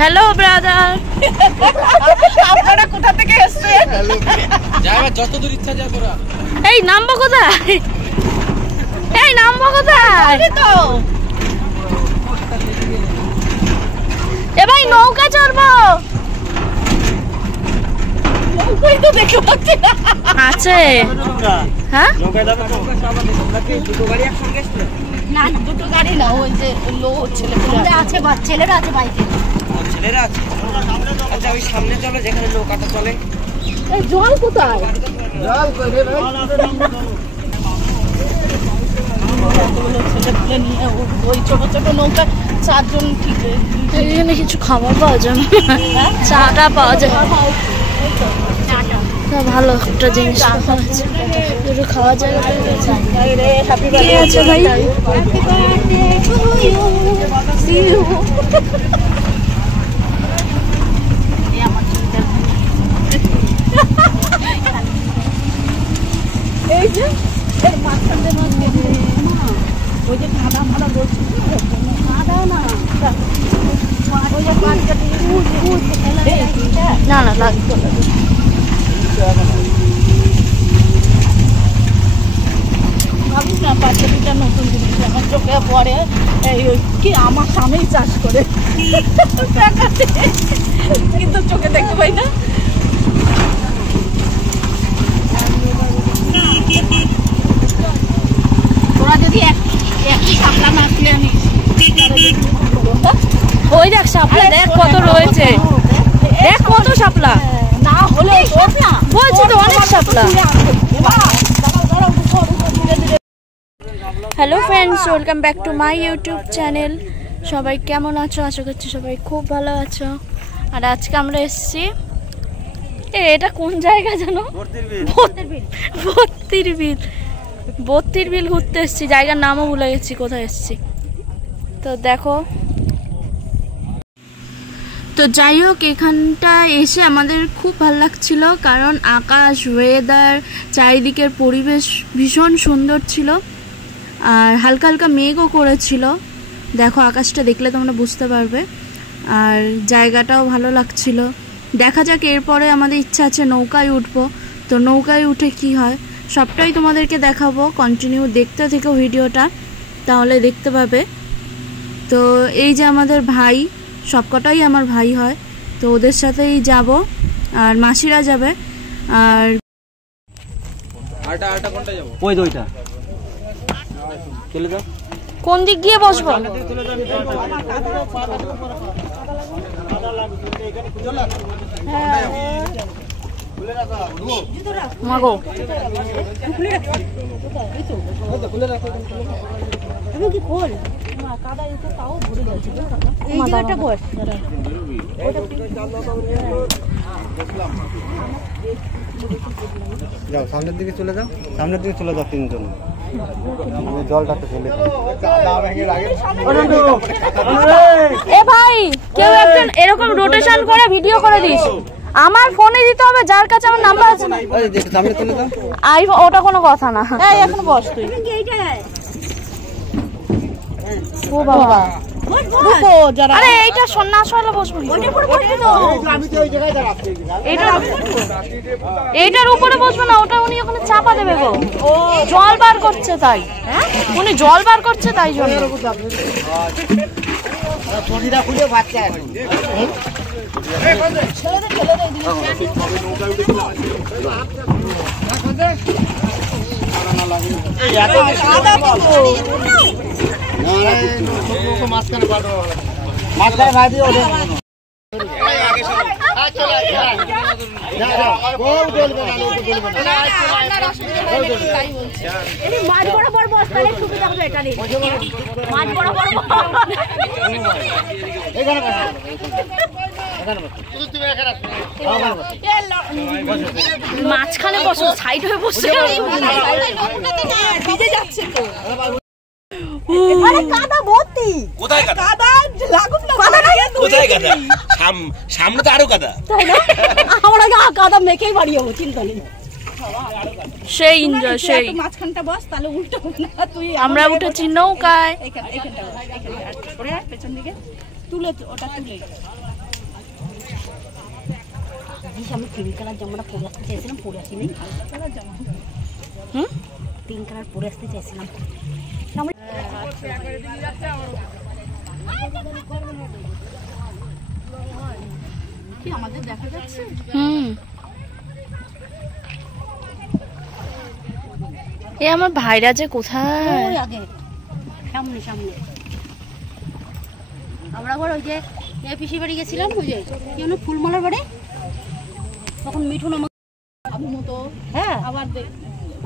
Hello brother, আপনারা কোথা থেকে এসেছেন? যাইবা যত দূর ইচ্ছা যা করা। এই নামবো কোথায়? এই নামবো কোথায়? তো এ ভাই নৌকা চড়বো। নৌকাই তো দেখতে পাচ্ছি না। আছে হ্যাঁ, দুটো গাড়ি একসঙ্গে আসছে না না, দুটো গাড়ি না, ওই যে ছেলেরা আছে, ছেলেরা আছে বাইকে। ছেলেরা আছে। আচ্ছা ওই সামনে চলো যেখানে নৌকাটা চলে। এই জল কোথায়? জল কই রে ভাই? ছেলে নিয়ে ওই ছোট ছোট নৌকা চারজন, ঠিক এখানে কিছু খাবার পাওয়া যায় না, চাটা পাওয়া যায়। ভালো একটা জিনিস পাওয়া যাচ্ছে, দুটো খাওয়া জায়গা ঠিক আছে ভাই। এই যে মাঝখানে ওই যে কাদা মাদা বলছি, কাদা না না না লাগতো না। ভাবিস না বাচ্চাটা নতুন জিনিস আমার চোখে পড়ে। এই কি আমার স্বামী চাষ করে, কিন্তু চোখে দেখতে পাই না। তোরা যদি একটি শাপলা না তুলে আনিস, ওই দেখ শাপলা, দেখ কত রয়েছে, দেখ কত শাপলা। না হলে বলছি তো অনেক Shapla. Hello friends, welcome back to my YouTube channel. সবাই কেমন আছো? আশা করছি সবাই খুব ভালো আছো। আর আজকে আমরা এসেছি, এটা কোন জায়গা জানো? বত্তির বিল ঘুরতে এসেছি। জায়গার নামও ভুলে গেছি কোথায় এসেছি। তো দেখো, তো যাই হোক, এখানটা এসে আমাদের খুব ভালো লাগছিল, কারণ আকাশ, ওয়েদার, চারিদিকের পরিবেশ ভীষণ সুন্দর ছিল। আর হালকা হালকা মেঘও করেছিল, দেখো আকাশটা দেখলে তোমরা বুঝতে পারবে। আর জায়গাটাও ভালো লাগছিল। দেখা যাক, এরপরে আমাদের ইচ্ছা আছে নৌকায় উঠবো। তো নৌকায় উঠে কি হয় সবটাই তোমাদেরকে দেখাবো। কন্টিনিউ দেখতে থেকো ভিডিওটা, তাহলে দেখতে পাবে। তো এই যে আমাদের ভাই, সবকটাই আমার ভাই হয়, তো ওদের সাথেই যাব। আর মাসিরা যাবে। আর আটা কোনটা যাব? ওই দুইটা চলে যাও। কোন দিক গিয়ে বসবো? মাগো যাও সামনের দিকে চলে যাও, সামনের দিকে চলে যাও তিনজন। জলটাতে চলে এ ভাই, কেউ একজন এরকম রোটেশন করে ভিডিও করে দিস। আমার ফোনে দিতে হবে, যার কাছে আমার নাম্বার আছে। সামনে চলে যাও। আই, ওটা কোনো কথা না। এই এখন বস তুই। ও বাবা, রুকো যারা। আরে এইটা সন্ন্যাস হলে বসবো এইটার উপরে বসবো না, ওটা উনি ওখানে চাপা দেবে গো। জল বার করছে তাই, উনি জল বার করছে তাই জন্য। মাঝখানে বসো, সাইড হয়ে বসে ভিজে যাচ্ছে তো। আরে কাদা ভর্তি। কোথায় কাদা? কাদা লাগুক না, কাদা নাই তো। কোথায় কাদা? সামনে তো আরো কাদা। তাই না? আমরা আগে কাদা মেখেই বাড়ি যাবো, চিন্তা নেই। সেই এনজয় সেই। মাঝখানটা বস, তাহলে উল্টো না তুই। আমরা উঠেছি নৌকায়। এখানটা ওরে পেছন দিকে তুলে, ওটা তুলে। আমি পিঙ্ক কালার জামাটা পরে আসতে চাইছিলাম, পরে আসিনি। কালার জামা পিঙ্ক কালার পরে আসতে চাইছিলাম। কি আমাদের দেখা যাচ্ছে? এ আমার ভাইরা যে কোথায়? আগে সামনে সামনে আমরা আবার ওই যে পিসি বাড়ি গেছিলাম, ওই যে কি হলো ফুলমালার বাড়ি, তখন মিঠুন আমাকে মতো। হ্যাঁ, আবার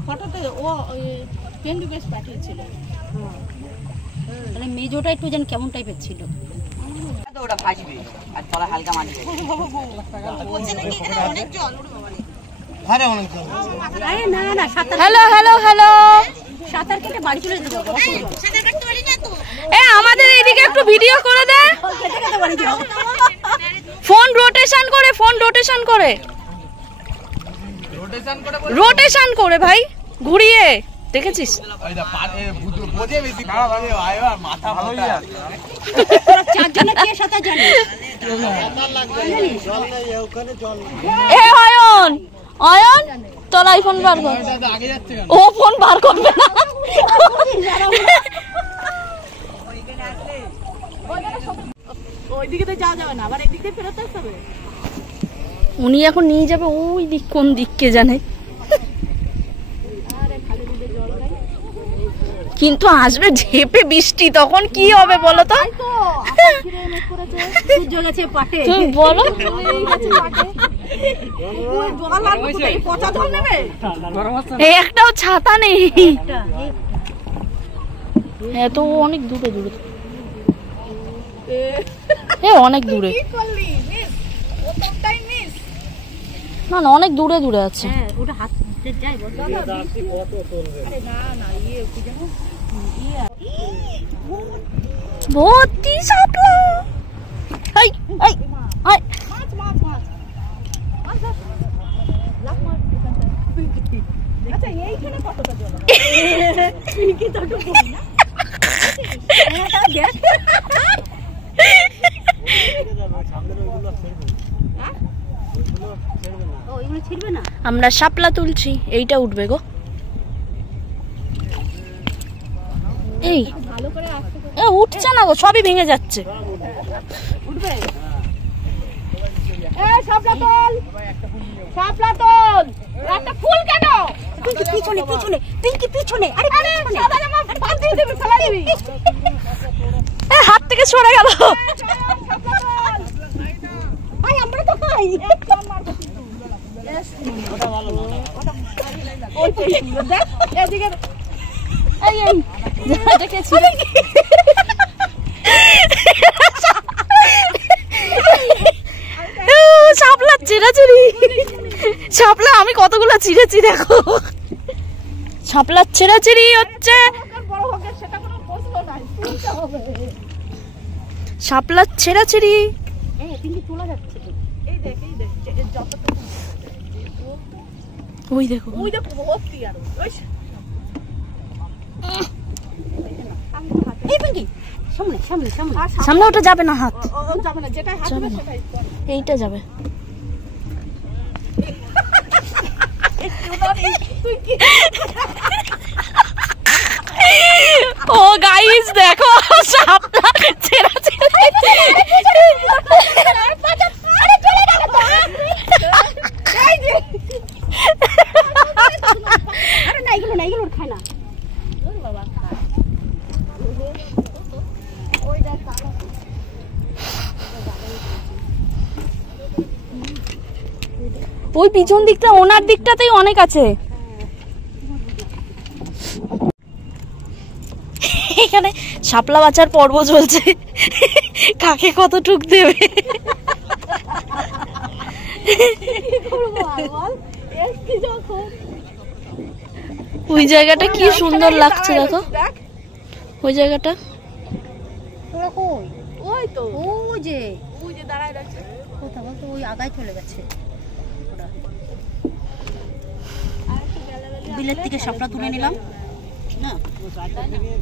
ফটোতে ও পেন রিকোয়েস্ট পাঠিয়েছিল। তাহলে মেজোটা একটু যেন কেমন টাইপের ছিল। ওটা ভাসবে আর তলা হালকা মাঝবে। না না, হ্যালো হ্যালো হ্যালো, সাঁতার কেটে বাড়ি চলে যেতে পারবো। এ আমাদের এইদিকে একটু ভিডিও করে দে। ফোন রোটেশন করে, ফোন রোটেশন করে, রোটেশন করে ভাই, ঘুরিয়ে দেখেছিস? এ অয়ন, অয়ন তোর আইফোন বার কর। ও ফোন বার করবে না। ওইদিকে তো যাওয়া যাবে না, আবার এদিকে ফেরত আসতে হবে। উনি এখন নিয়ে যাবে ওই দিক, কোন দিক কে জানে। কিন্তু আসবে ঝেপে বৃষ্টি, তখন কি হবে বলো তো? তুমি বলো। একটাও ছাতা নেই। হ্যাঁ তো অনেক দূরে দূরে, অনেক দূরে না না, অনেক দূরে দূরে আছে। ভর্তি শাপলা। আমরা শাপলা তুলছি, এইটা উঠবে গো। এই উঠছে না গো, সবই ভেঙে যাচ্ছে। একটা ফুল কেন? পিছনে পিছনে পিঙ্কি পিছনে। হাত থেকে সরে গেল। আমরা তো খাই। শাপলা চিরাচিরি, শাপলা আমি কতগুলো চিরেছি দেখো। শাপলা চিরাচিরি হচ্ছে, শাপলা ছেড়াছিড়ি। ওই দেখো, ওই দেখো ভর্তি আর এই পিঙ্কি সামনে সামনে সামনে সামনে ওটা যাবে না, হাত যাবে না, যেটাই হাত যাবে দেবে না, সেটাই এইটা যাবে। ও গাইস দেখো সাপটা ছেড়া আরে না এগুলো খায় না। ওই পিছন দিকটা ওনার দিকটাতেই অনেক আছে। এখানে শাপলা বাঁচার পর্ব চলছে, কাকে কতটুক দেবে। ওই জায়গাটা কি সুন্দর লাগছে দেখো, ওই জায়গাটা। তোরা কই? ওই তো ওই যে দাঁড়ায় রয়েছে কোথাও, বলতো ওই আগায় চলে গেছে। বিলের থেকে শাপলা তুলে নিলাম না,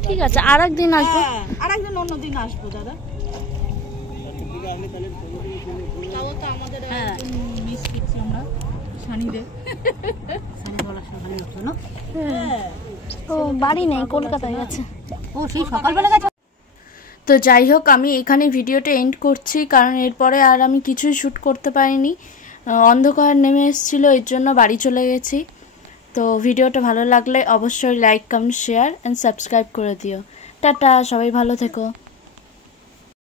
ঠিক আছে আর একদিন আসবো, আর একদিন অন্য দিন আসবো দাদা। তাও তো আমাদের মিস করছি আমরা শানিদের, শানিওয়ালা শানি হতো না। ও বাড়ি নেই, কলকাতায় গেছে। ও সেই সকালবেলা গেছে। তো যাই হোক, আমি এখানে ভিডিওটা এন্ড করছি, কারণ এরপরে আর আমি কিছুই শ্যুট করতে পারিনি, অন্ধকার নেমে এসেছিলো, এর জন্য বাড়ি চলে গেছি। তো ভিডিওটা ভালো লাগলে অবশ্যই like, comment, share and subscribe করে দিও। টাটা, সবাই ভালো থেকো।